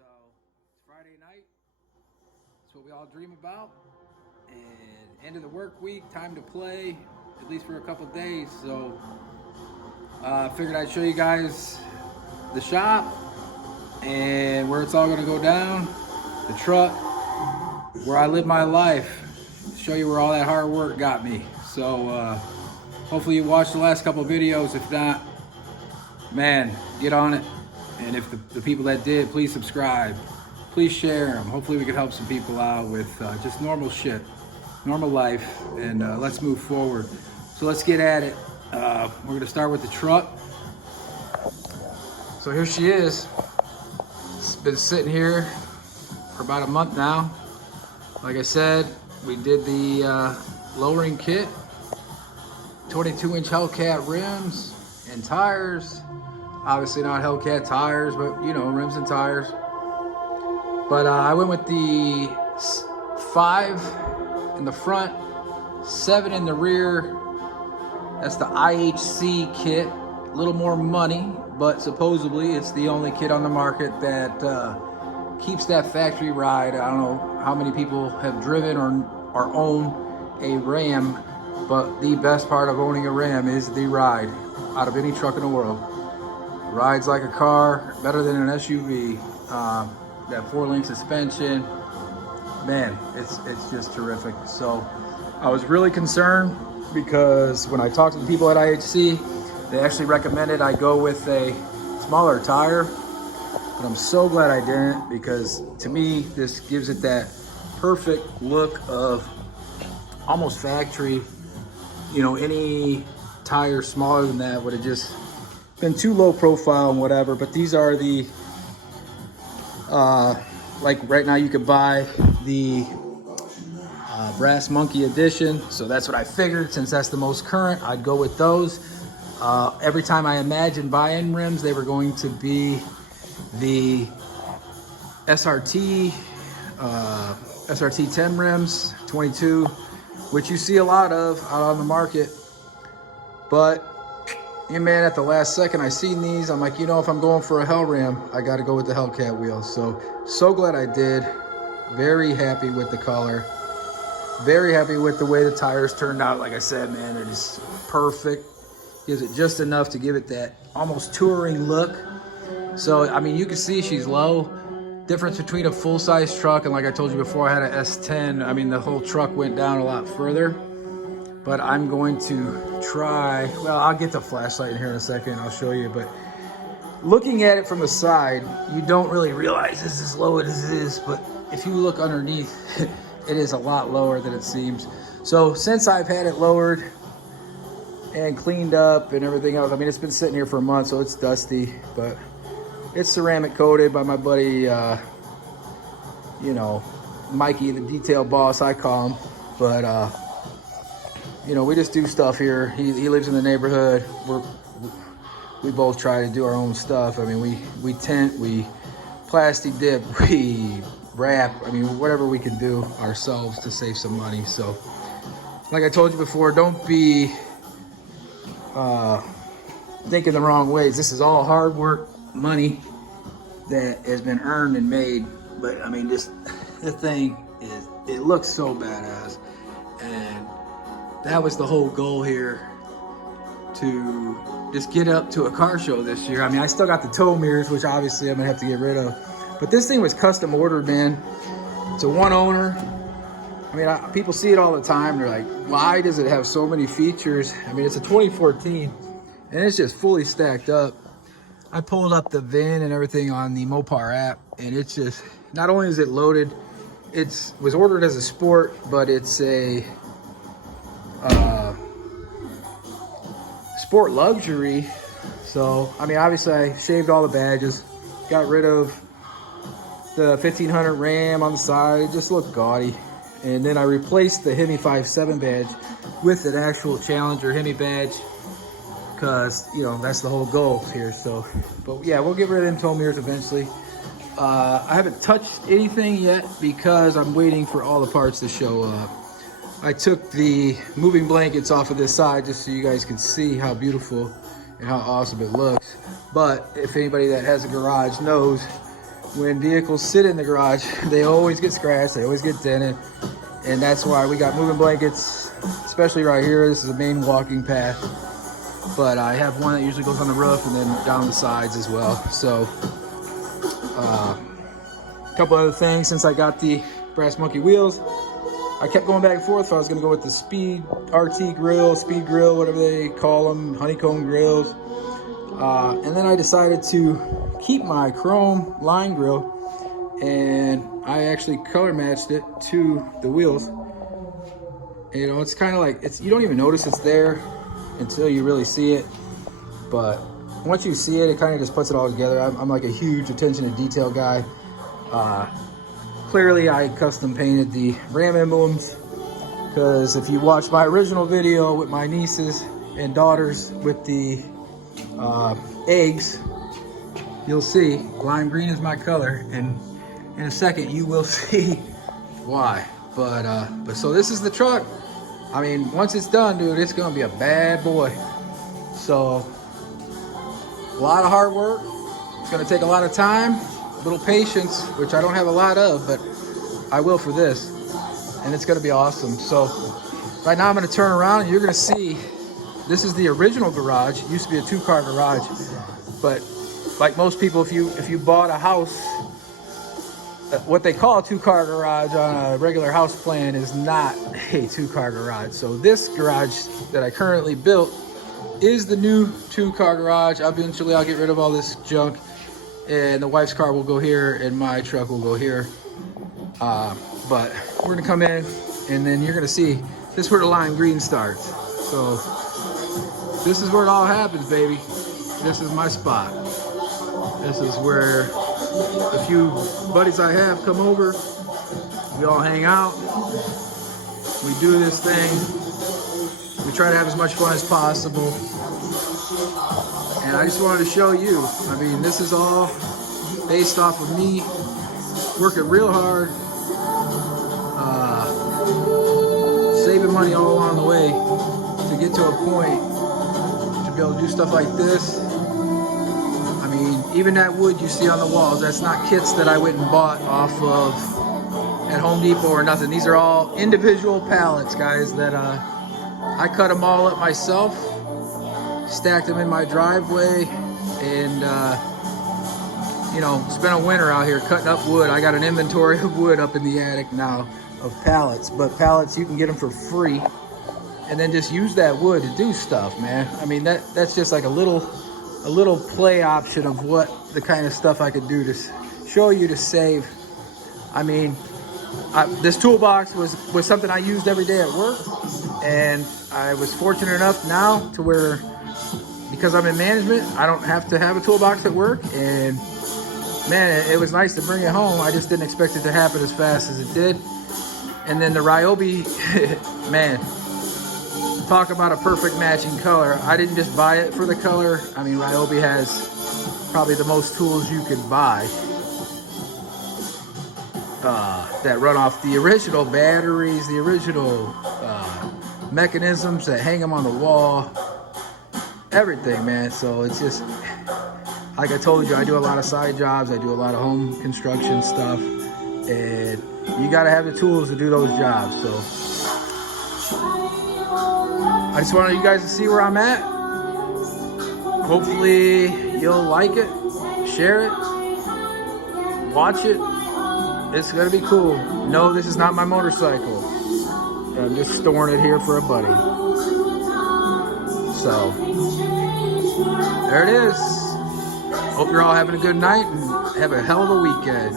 So it's Friday night. It's what we all dream about. And end of the work week, time to play, at least for a couple days. So figured I'd show you guys the shop and where it's all gonna go down, the truck, where I live my life, show you where all that hard work got me. So hopefully you watched the last couple videos. If not, man, get on it. And if the people that did, please subscribe, please share them. Hopefully we can help some people out with just normal shit, normal life, and let's move forward. So let's get at it. We're gonna start with the truck. So here she is. It's been sitting here for about a month now. Like I said, we did the lowering kit, 22-inch Hellcat rims and tires. Obviously not Hellcat tires, but you know, rims and tires. But I went with the 5 in the front, 7 in the rear. That's the IHC kit. A little more money, but supposedly it's the only kit on the market that keeps that factory ride. I don't know how many people have driven or own a Ram, but the best part of owning a Ram is the ride out of any truck in the world. Rides like a car, better than an SUV. That 4-link suspension, man, it's just terrific. So I was really concerned because when I talked to the people at IHC, they actually recommended I go with a smaller tire. But I'm so glad I didn't, because to me, this gives it that perfect look of almost factory. You know, any tire smaller than that would have just been too low profile and whatever. But these are the, like right now you could buy the Brass Monkey edition. So that's what I figured, since that's the most current, I'd go with those. Every time I imagined buying rims, they were going to be the SRT, SRT 10 rims, 22, which you see a lot of out on the market. But yeah, man, at the last second I seen these, I'm like, you know, if I'm going for a Hell Ram, I got to go with the Hellcat wheels. So glad I did. Very happy with the color. Very happy with the way the tires turned out. Like I said, man, it is perfect. Gives it just enough to give it that almost touring look. So, I mean, you can see she's low. Difference between a full-size truck and, like I told you before, I had an S10. I mean, the whole truck went down a lot further. But I'm going to try, well, I'll get the flashlight in here in a second, I'll show you. But looking at it from the side, you don't really realize this is low as it is. But if you look underneath, it is a lot lower than it seems. So since I've had it lowered and cleaned up and everything else, I mean, it's been sitting here for a month, so it's dusty, but it's ceramic coated by my buddy, you know, Mikey, the detail boss, I call him. But you know, we just do stuff here. He lives in the neighborhood. We both try to do our own stuff. I mean, we tint, we plastic dip, we wrap. I mean, whatever we can do ourselves to save some money. So, like I told you before, don't be thinking the wrong ways. This is all hard work, money that has been earned and made. But I mean, just the thing is, it looks so badass, and that was the whole goal here, to just get up to a car show this year. I mean, I still got the tow mirrors, which obviously I'm gonna have to get rid of. But this thing was custom ordered, man. It's a one owner. I mean, people see it all the time. They're like, why does it have so many features? I mean, it's a 2014 and it's just fully stacked up. I pulled up the VIN and everything on the Mopar app, and it's just, not only is it loaded, it was ordered as a sport, but it's a sport luxury. So, I mean, obviously I shaved all the badges, got rid of the 1500 Ram on the side. It just looked gaudy. And then I replaced the Hemi 5.7 badge with an actual Challenger Hemi badge, because, you know, that's the whole goal here. So, but yeah, we'll get rid of them tow mirrors eventually. I haven't touched anything yet because I'm waiting for all the parts to show up. I took the moving blankets off of this side just so you guys can see how beautiful and how awesome it looks. But if anybody that has a garage knows, when vehicles sit in the garage, they always get scratched, they always get dented. And that's why we got moving blankets, especially right here. This is a main walking path. But I have one that usually goes on the roof and then down the sides as well. So, a couple other things since I got the Brass Monkey wheels. I kept going back and forth if I was gonna go with the Speed RT grill, Speed grill, whatever they call them, honeycomb grills. And then I decided to keep my chrome line grill, and I actually color matched it to the wheels. You know, it's kind of like, you don't even notice it's there until you really see it. But once you see it, it kind of just puts it all together. I'm like a huge attention to detail guy. Clearly, I custom painted the Ram emblems, because if you watch my original video with my nieces and daughters with the eggs, you'll see lime green is my color, and in a second you will see why. But so this is the truck. I mean, once it's done, dude, it's gonna be a bad boy. So a lot of hard work. It's gonna take a lot of time, a little patience, which I don't have a lot of, but I will for this, and it's gonna be awesome. So right now I'm gonna turn around and you're gonna see, this is the original garage. It used to be a 2-car garage, but like most people, if you bought a house, what they call a 2-car garage on a regular house plan is not a 2-car garage. So this garage that I currently built is the new 2-car garage. Eventually I'll get rid of all this junk, and the wife's car will go here and my truck will go here. But we're gonna come in and then you're gonna see this is where the lime green starts. So this is where it all happens, baby. This is my spot. This is where a few buddies I have come over. We all hang out. We do this thing. We try to have as much fun as possible. And I just wanted to show you. I mean, this is all based off of me working real hard, saving money all along the way to get to a point to be able to do stuff like this. I mean, even that wood you see on the walls, that's not kits that I went and bought off of at Home Depot or nothing. These are all individual pallets, guys, that I cut them all up myself, stacked them in my driveway, and you know, spent a winter out here cutting up wood. I got an inventory of wood up in the attic now of pallets, but pallets, you can get them for free and then just use that wood to do stuff, man. I mean, that's just like a little play option of what the kind of stuff I could do to show you to save. I mean, this toolbox was something I used every day at work, and I was fortunate enough now to where, because I'm in management, I don't have to have a toolbox at work. And man, it was nice to bring it home. I just didn't expect it to happen as fast as it did. And then the Ryobi, man, talk about a perfect matching color. I didn't just buy it for the color. I mean, Ryobi has probably the most tools you could buy that run off the original batteries, the original mechanisms that hang them on the wall, everything, man. So it's just, like I told you, I do a lot of side jobs. I do a lot of home construction stuff, and you got to have the tools to do those jobs. So I just wanted you guys to see where I'm at. Hopefully you'll like it, share it, watch it. It's gonna be cool. No, this is not my motorcycle. I'm just storing it here for a buddy. So there it is. Hope you're all having a good night and have a hell of a weekend.